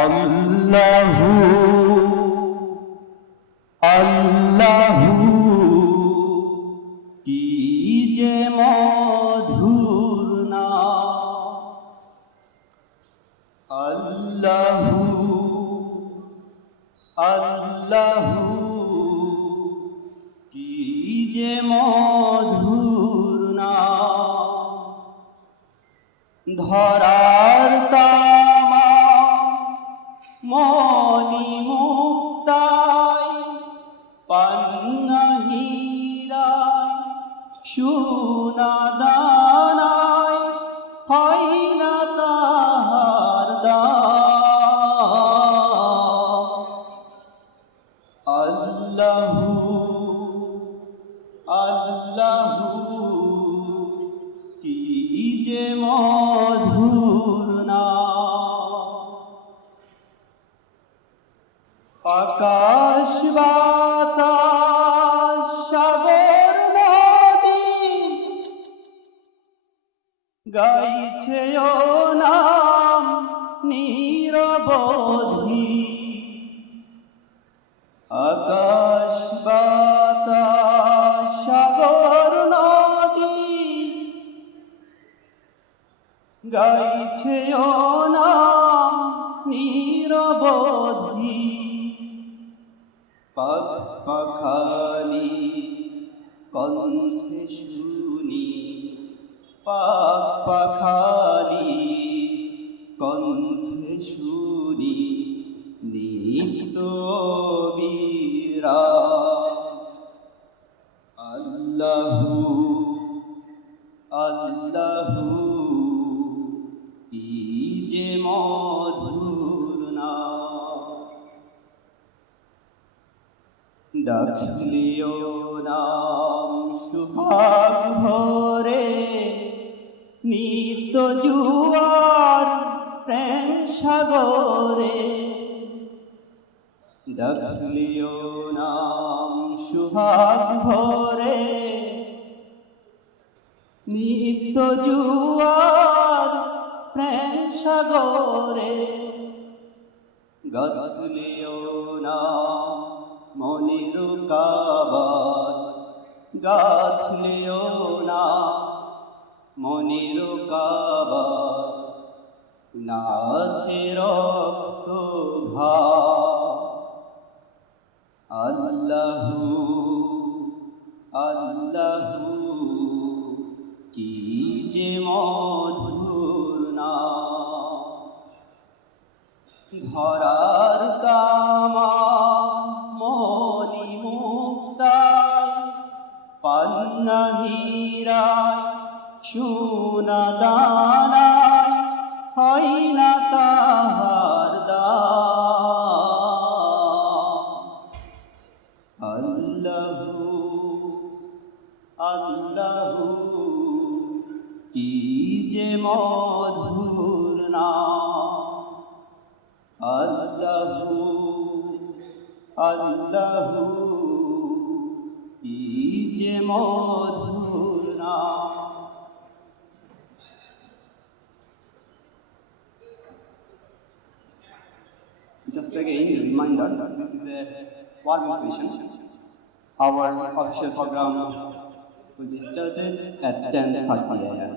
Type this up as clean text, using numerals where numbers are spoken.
আল্লাহু আল্লাহু কি যে মধুর নাম, আল্লাহু আল্লাহু কি যে মধুর নাম। ধরার তামা মনি মুক্তায় পান্না হীরায় সোনা দানায় হয় না তাহার দাম। আল্লাহু আল্লাহু কি যে মধুর নাম। আকাশ বাতাস সাগর নদী গাইছে ও নাম নিরবধি। আকাশ বাতাস সাগর নদী গাইছে ও নাম নিরবধি। পাখ পাখালি কণ্ঠে শুনি, পাখ পাখালি কণ্ঠে শুনি নিত্য বীরা। আল্লাহু আল্লাহু কি যে মধুর নাম। ডাকলিও নাম সুহাগ ভরে নিত্য জুয়ার প্রেম সাগরে। ডাকলিও নাম সুহাগ ভরে নিত্য জুয়ার প্রেম সাগরে। গাছলিও নাম মনির কাবার, গাছলিও নাম মনির কাবার নাচে রক্ত ঘাম। আল্লাহু আল্লাহু কি যে মধুর নাম। ধরার তামা মনি মুক্তায় পান্না হীরায় সোনা দানায় হয় না তাহার দাম। আল্লাহু আল্লাহু কি যে মধুর নাম। আল্লাহু আল্লাহু কি যে মধুর নাম। Just again, a reminder, this is a warm session. Our official program will be started at 10:30 a.m.